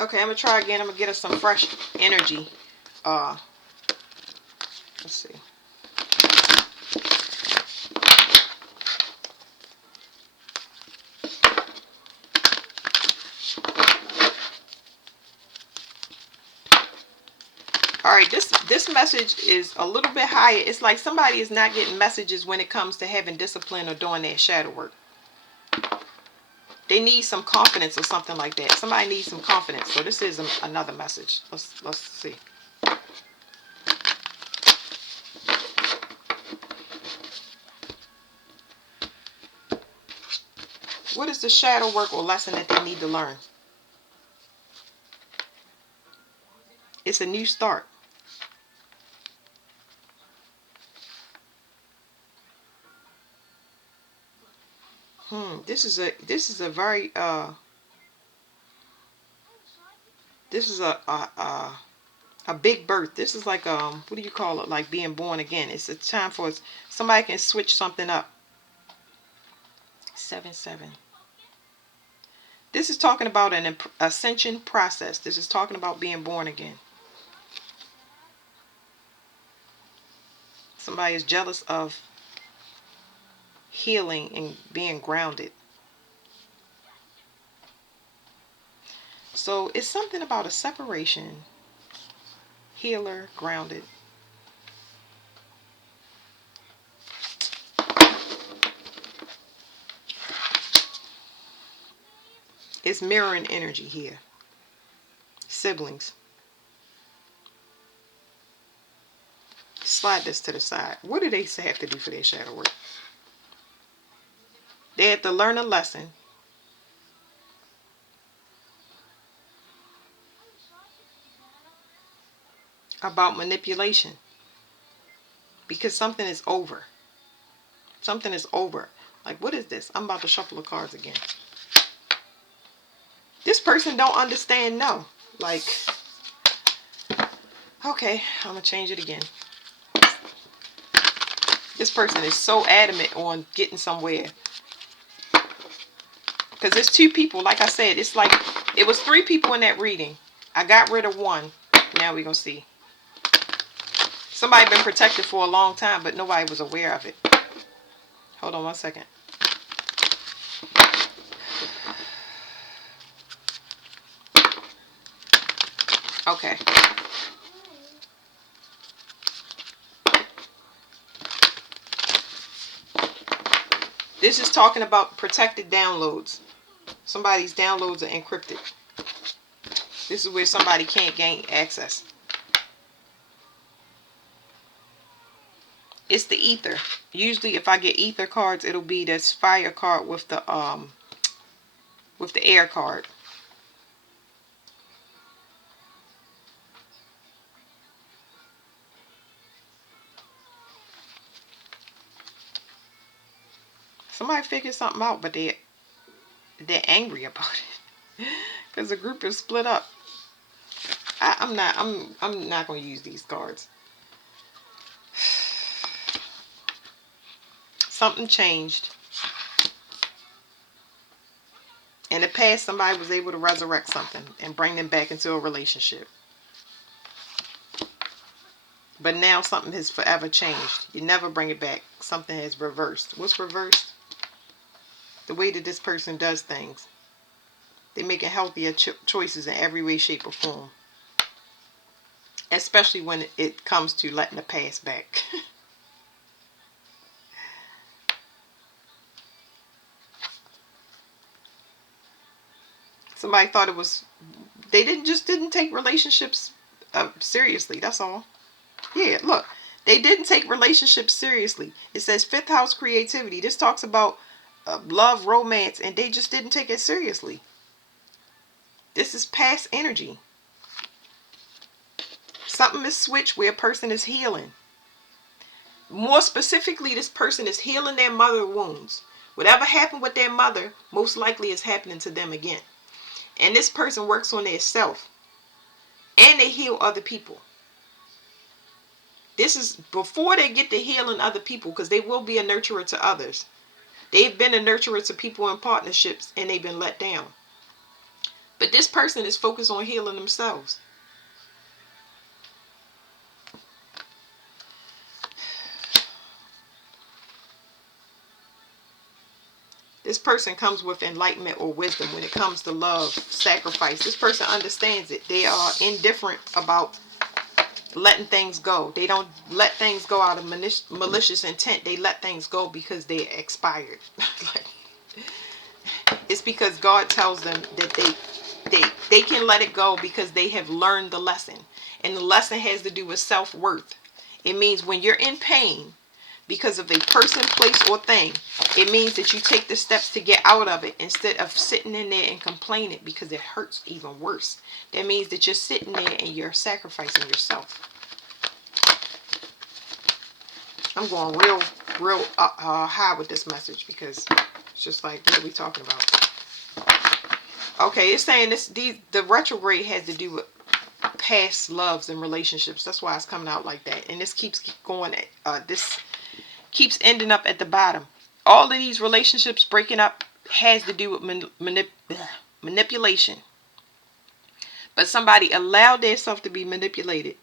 Okay, I'm going to try again. I'm going to get us some fresh energy. Let's see. All right, this message is a little bit higher. It's like somebody is not getting messages when it comes to having discipline or doing their shadow work. They need some confidence or something like that. Somebody needs some confidence. So this is another message. Let's see. What is the shadow work or lesson that they need to learn? It's a new start. This is a very this is a big birth. This is like what do you call it? Like being born again. It's a time for somebody can switch something up. 7-7. This is talking about an ascension process. This is talking about being born again. Somebody is jealous of healing and being grounded. So it's something about a separation. Healer, grounded. It's mirroring energy here. Siblings. Slide this to the side. What do they have to do for their shadow work? They had to learn a lesson about manipulation. Because something is over. Something is over. Like, what is this? I'm about to shuffle the cards again. This person don't understand no. Like, okay, I'm going to change it again. This person is so adamant on getting somewhere. Because there's two people. Like I said, it's like, it was 3 people in that reading. I got rid of 1. Now we're going to see. Somebody been protected for a long time, but nobody was aware of it. Hold on one second. Okay. This is talking about protected downloads. Somebody's downloads are encrypted. This is where somebody can't gain access. It's the ether. Usually if I get ether cards, it'll be this fire card with the air card. Somebody figured something out, but they're angry about it. Because the group is split up. I'm not going to use these cards. Something changed. In the past, somebody was able to resurrect something and bring them back into a relationship. But now something has forever changed. You never bring it back. Something has reversed. What's reversed? The way that this person does things. They're making healthier choices in every way, shape, or form. Especially when it comes to letting the past back. Somebody thought it was, they didn't take relationships seriously. That's all. Yeah, look, they didn't take relationships seriously. It says 5th house creativity. This talks about love, romance, and they just didn't take it seriously. This is past energy. Something is switched where a person is healing. More specifically, this person is healing their mother wounds. Whatever happened with their mother, most likely is happening to them again. And this person works on their self. And they heal other people. This is before they get to healing other people, because they will be a nurturer to others. They've been a nurturer to people in partnerships and they've been let down. But this person is focused on healing themselves. This person comes with enlightenment or wisdom when it comes to love, sacrifice. This person understands it. They are indifferent about letting things go. They don't let things go out of malicious intent. They let things go because they expired. It's because God tells them that they can let it go because they have learned the lesson. And the lesson has to do with self-worth. It means when you're in pain because of a person, place, or thing, it means that you take the steps to get out of it instead of sitting in there and complaining because it hurts even worse. That means that you're sitting there and you're sacrificing yourself. I'm going real high with this message because it's just like, what are we talking about? Okay, it's saying the retrograde has to do with past loves and relationships. That's why it's coming out like that. And this keeps going. This keeps ending up at the bottom. All of these relationships breaking up has to do with manipulation. But somebody allowed themselves to be manipulated.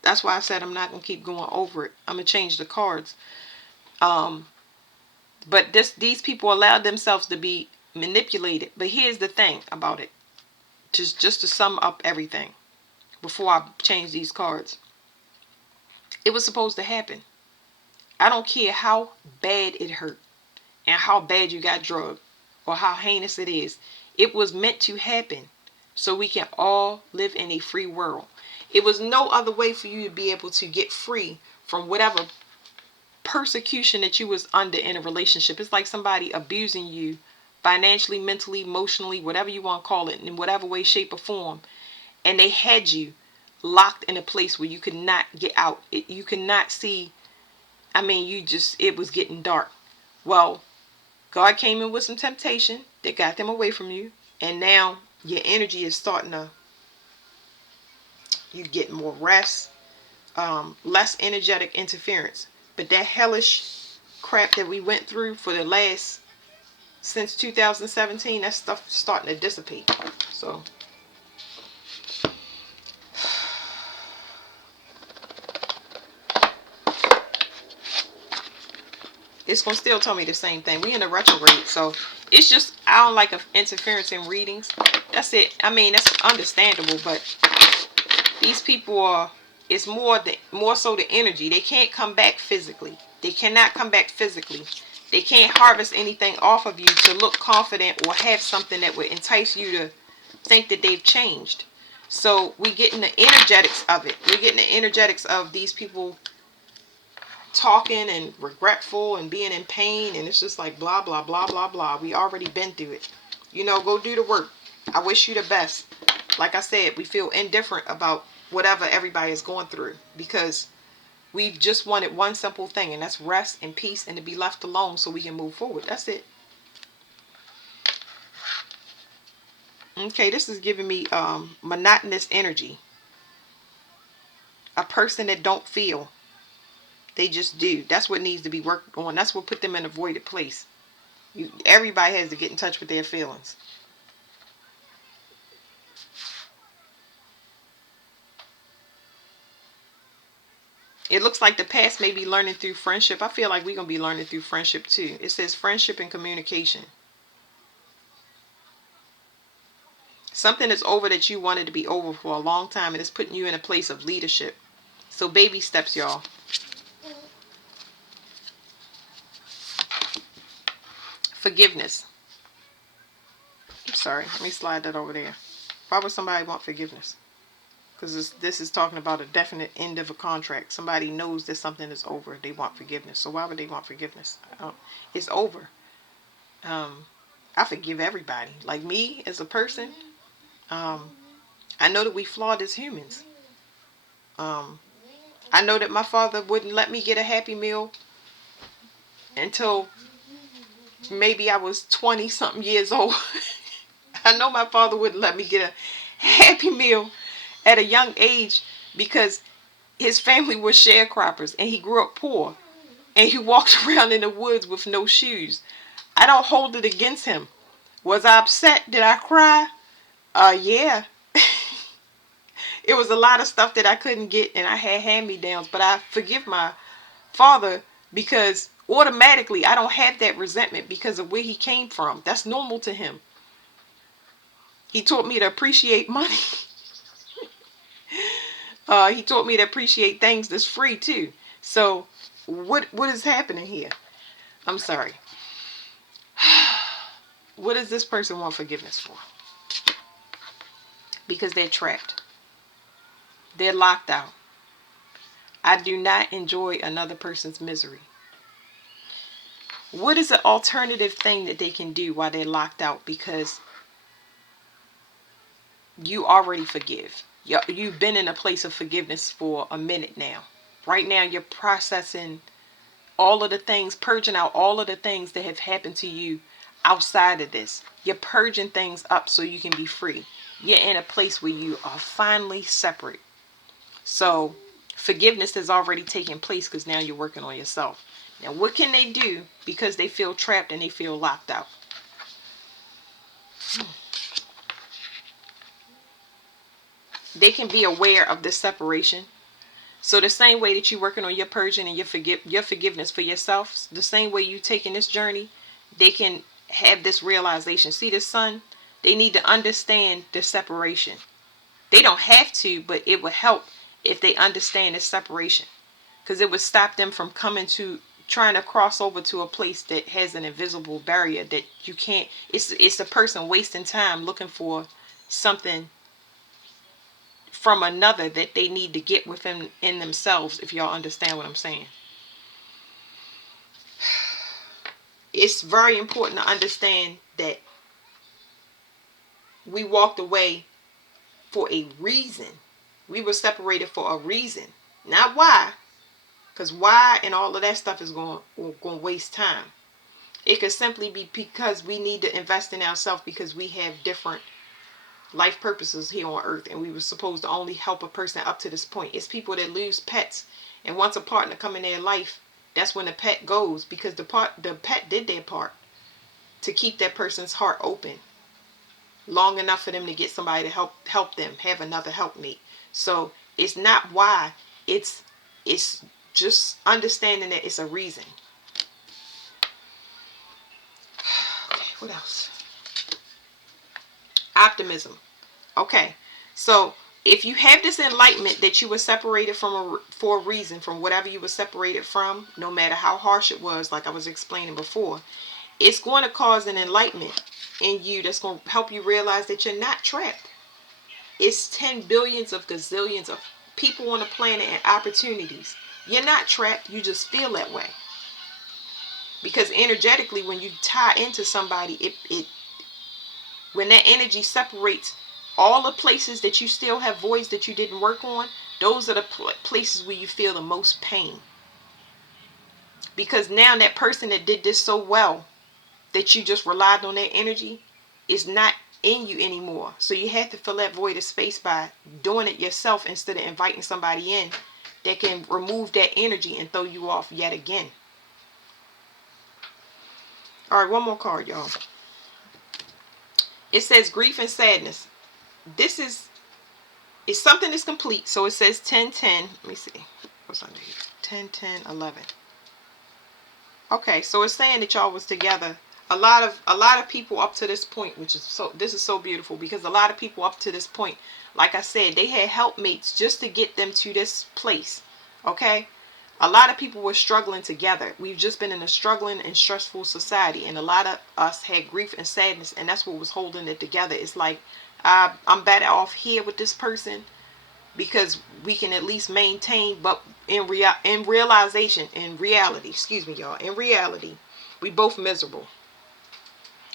That's why I said I'm not going to keep going over it. I'm going to change the cards. But these people allowed themselves to be manipulated. But here's the thing about it. Just to sum up everything before I change these cards. It was supposed to happen. I don't care how bad it hurt and how bad you got drugged or how heinous it is. It was meant to happen so we can all live in a free world. It was no other way for you to be able to get free from whatever persecution that you was under in a relationship. It's like somebody abusing you financially, mentally, emotionally, whatever you want to call it, in whatever way, shape, or form. And they had you locked in a place where you could not get out. You could not see. I mean, it was getting dark. Well, God came in with some temptation that got them away from you. And now your energy is starting to, you get more rest, less energetic interference. But that hellish crap that we went through for the last, since 2017, that stuff starting to dissipate. So it's going to still tell me the same thing. We in a retrograde. So it's just, I don't like interference in readings. That's it. I mean, that's understandable. But these people are, it's more so the energy. They can't come back physically. They cannot come back physically. They can't harvest anything off of you to look confident or have something that would entice you to think that they've changed. So we're getting the energetics of it. We're getting the energetics of these people talking and regretful and being in pain, and it's just like blah blah blah blah blah. We already been through it. Go do the work. I wish you the best. Like I said, we feel indifferent about whatever everybody is going through because we've just wanted one simple thing, and that's rest and peace and to be left alone so we can move forward. That's it. Okay, this is giving me monotonous energy. A person that don't feel. They just do. That's what needs to be worked on. That's what put them in a voided place. Everybody has to get in touch with their feelings. It looks like the past may be learning through friendship. I feel like we're going to be learning through friendship too. It says friendship and communication. Something is over that you wanted to be over for a long time, and it's putting you in a place of leadership. So baby steps, y'all. Forgiveness. I'm sorry. Let me slide that over there. Why would somebody want forgiveness? Because this is talking about a definite end of a contract. Somebody knows that something is over. They want forgiveness. So why would they want forgiveness? It's over. I forgive everybody. Like me as a person, I know that we flawed as humans. I know that my father wouldn't let me get a Happy Meal until maybe I was 20 something years old. I know my father wouldn't let me get a Happy Meal at a young age because his family were sharecroppers and he grew up poor and he walked around in the woods with no shoes. I don't hold it against him. Was I upset? Did I cry? Yeah. It was a lot of stuff that I couldn't get, and I had hand-me-downs, but I forgive my father because automatically I don't have that resentment because of where he came from. That's normal to him. He taught me to appreciate money. He taught me to appreciate things that's free too. So what is happening here? I'm sorry. What does this person want forgiveness for? Because they're trapped. They're locked out. I do not enjoy another person's misery. What is an alternative thing that they can do while they're locked out? Because you already forgive. You've been in a place of forgiveness for a minute now. Right now you're processing all of the things, purging out all of the things that have happened to you outside of this. You're purging things up so you can be free. You're in a place where you are finally separate. So forgiveness has already taken place because now you're working on yourself. Now what can they do because they feel trapped and they feel locked out? They can be aware of this separation. So the same way that you're working on your purging and your forgiveness for yourself, the same way you taking this journey, they can have this realization. See this sun? They need to understand the separation. They don't have to, but it would help if they understand this separation. Because it would stop them from trying to cross over to a place that has an invisible barrier that you can't. It's a person wasting time looking for something from another that they need to get within in themselves, if y'all understand what I'm saying. It's very important to understand that we walked away for a reason. We were separated for a reason, not why, because why and all of that stuff is going to waste time. It could simply be because we need to invest in ourselves because we have different life purposes here on earth, and we were supposed to only help a person up to this point. It's people that lose pets, and once a partner come in their life, that's when the pet goes, because the pet did their part to keep that person's heart open long enough for them to get somebody to help them have another helpmate. So it's not why, it's just understanding that it's a reason. Okay, what else? Optimism. Okay, so if you have this enlightenment that you were separated from for a reason, from whatever you were separated from, no matter how harsh it was, like I was explaining before, it's going to cause an enlightenment in you that's going to help you realize that you're not trapped. It's 10 billions of gazillions of people on the planet and opportunities. You're not trapped. You just feel that way. Because energetically, when you tie into somebody, when that energy separates all the places that you still have voids that you didn't work on, those are the places where you feel the most pain. Because now that person that did this so well, that you just relied on their energy, is not in you anymore. So you have to fill that void of space by doing it yourself instead of inviting somebody in that can remove that energy and throw you off yet again. All right, one more card, y'all. It says grief and sadness. This is something that's complete. So it says 10-10. Let me see. What's under here? 10-10-11. Okay, so it's saying that y'all was together. A lot of people up to this point, this is so beautiful, because a lot of people up to this point, like I said, they had helpmates just to get them to this place. Okay? A lot of people were struggling together. We've just been in a struggling and stressful society, and a lot of us had grief and sadness, and that's what was holding it together. It's like, I'm better off here with this person because we can at least maintain, but in reality, excuse me, y'all, in reality, we both miserable.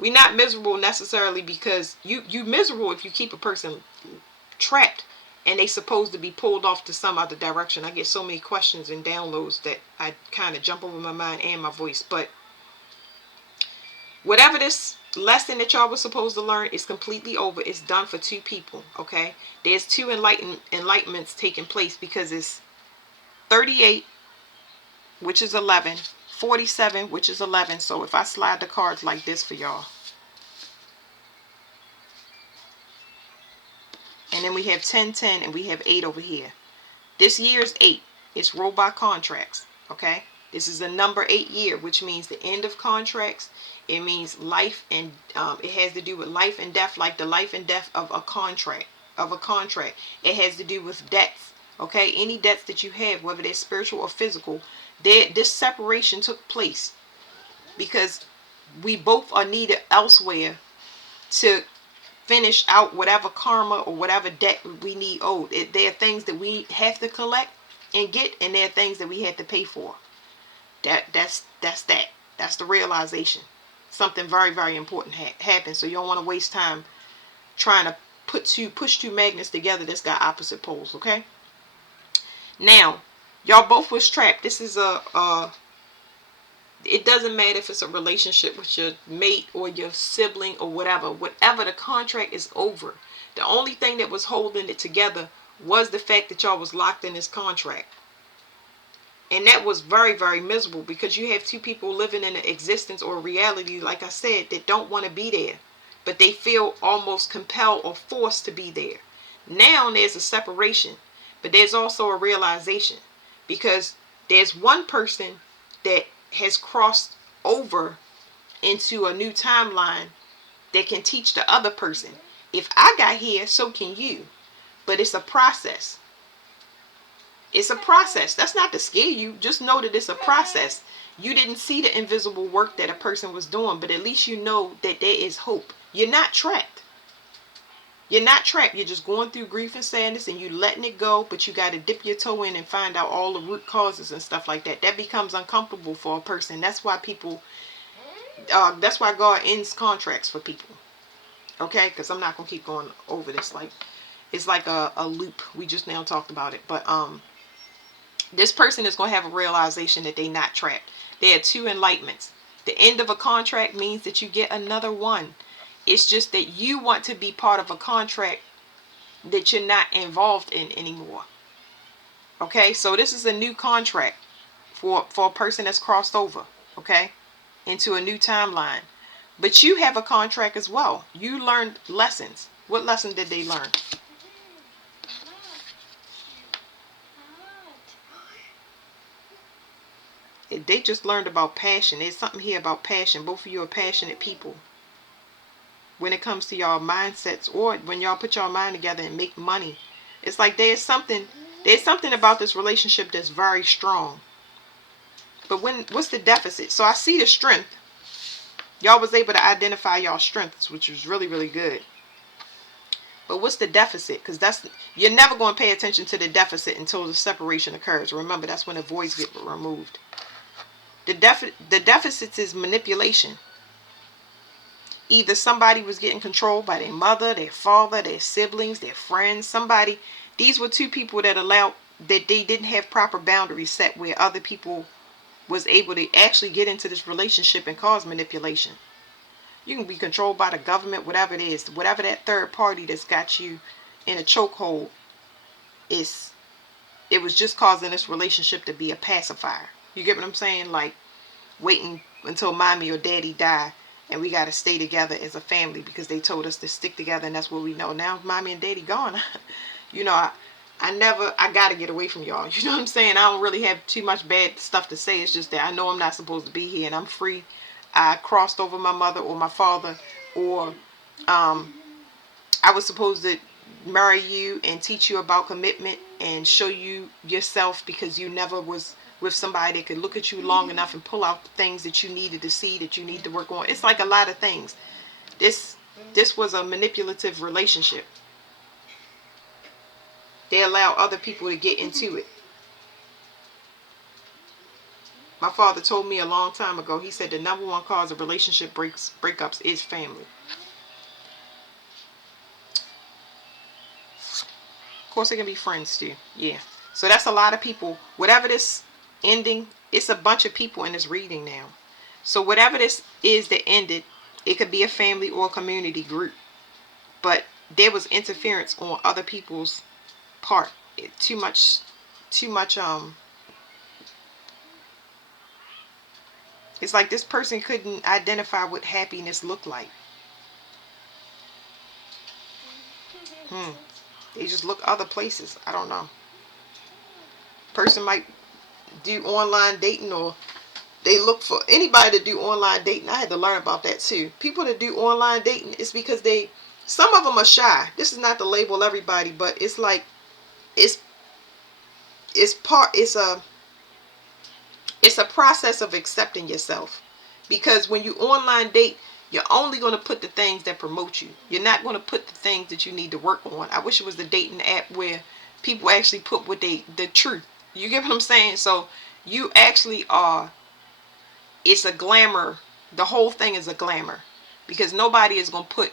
We're not miserable necessarily because you miserable if you keep a person trapped and they supposed to be pulled off to some other direction. I get so many questions and downloads that I kind of jump over my mind and my voice. But whatever this lesson that y'all was supposed to learn is completely over. It's done for two people, okay? There's two enlightenments taking place, because it's 38, which is 11, 47, which is 11. So if I slide the cards like this for y'all, And then we have 10, 10, and we have 8 over here. This year is 8. It's robot contracts. Okay? This is the number 8 year, which means the end of contracts. It means life, and it has to do with life and death, like the life and death of a contract. It has to do with debts. Okay? Any debts that you have, whether they're spiritual or physical, this separation took place because we both are needed elsewhere to finish out whatever karma or whatever debt we need owed. There are things that we have to collect and get, and there are things that we have to pay for. That's the realization. Something very, very important happens. So you don't want to waste time trying to push two magnets together that's got opposite poles. Okay. Now, y'all both was trapped. This is it doesn't matter if it's a relationship with your mate or your sibling or whatever. Whatever, the contract is over. The only thing that was holding it together was the fact that y'all was locked in this contract. And that was very, very miserable, because you have two people living in an existence or reality, like I said, that don't want to be there. But they feel almost compelled or forced to be there. Now there's a separation. But there's also a realization. Because there's one person that has crossed over into a new timeline that can teach the other person. If I got here, so can you. But it's a process. It's a process. That's not to scare you. Just know that it's a process. You didn't see the invisible work that a person was doing, but at least you know that there is hope. You're not trapped. You're not trapped. You're just going through grief and sadness and you letting it go, but you got to dip your toe in and find out all the root causes and stuff like that. That becomes uncomfortable for a person. That's why that's why God ends contracts for people. Okay? Because I'm not going to keep going over this. It's like a loop. We just now talked about it. But this person is going to have a realization that they're not trapped. There are 2 enlightenments. The end of a contract means that you get another one. It's just that you want to be part of a contract that you're not involved in anymore. Okay, so this is a new contract for a person that's crossed over, okay, into a new timeline. But you have a contract as well. You learned lessons. What lesson did they learn? They just learned about passion. There's something here about passion. Both of you are passionate people. When it comes to y'all mindsets, or when y'all put y'all mind together and make money, it's like there's something about this relationship that's very strong. But what's the deficit? So I see the strength. Y'all was able to identify y'all strengths, which was really, really good. But what's the deficit? Because you're never going to pay attention to the deficit until the separation occurs. Remember, that's when the voids get removed. The deficit is manipulation. Either somebody was getting controlled by their mother, their father, their siblings, their friends, somebody. These were 2 people that they didn't have proper boundaries set, where other people was able to actually get into this relationship and cause manipulation. You can be controlled by the government, whatever it is, whatever that third party that's got you in a chokehold is. It was just causing this relationship to be a pacifier. You get what I'm saying? Like waiting until mommy or daddy die, and we got to stay together as a family because they told us to stick together, and that's what we know. Now mommy and daddy gone. You know, I got to get away from y'all. You know what I'm saying? I don't really have too much bad stuff to say. It's just that I know I'm not supposed to be here, and I'm free. I crossed over my mother or my father, or I was supposed to marry you and teach you about commitment and show you yourself, because you never was with somebody that could look at you long enough and pull out the things that you needed to see, that you need to work on. It's like a lot of things. This was a manipulative relationship. They allow other people to get into it. My father told me a long time ago, he said the number 1 cause of relationship breakups is family. Of course, it can be friends too. Yeah. So that's a lot of people. Whatever this ending, it's a bunch of people in this reading now. So whatever this is that ended, it could be a family or a community group. But there was interference on other people's part. Too much it's like this person couldn't identify what happiness looked like. They just look other places. I don't know. Person might do online dating, or they look for anybody to do online dating. I had to learn about that too. People that do online dating, it's because some of them are shy. This is not to label everybody, but it's like, it's it's a process of accepting yourself. Because when you online date, you're only going to put the things that promote you. You're not going to put the things that you need to work on. I wish it was the dating app where people actually put the truth. You get what I'm saying? So you actually are, it's a glamour. The whole thing is a glamour. Because nobody is going to put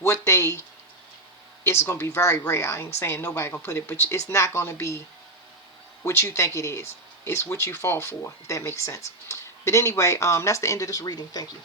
what it's going to be very rare. I ain't saying nobody going to put it, but it's not going to be what you think it is. It's what you fall for, if that makes sense. But anyway, that's the end of this reading. Thank you.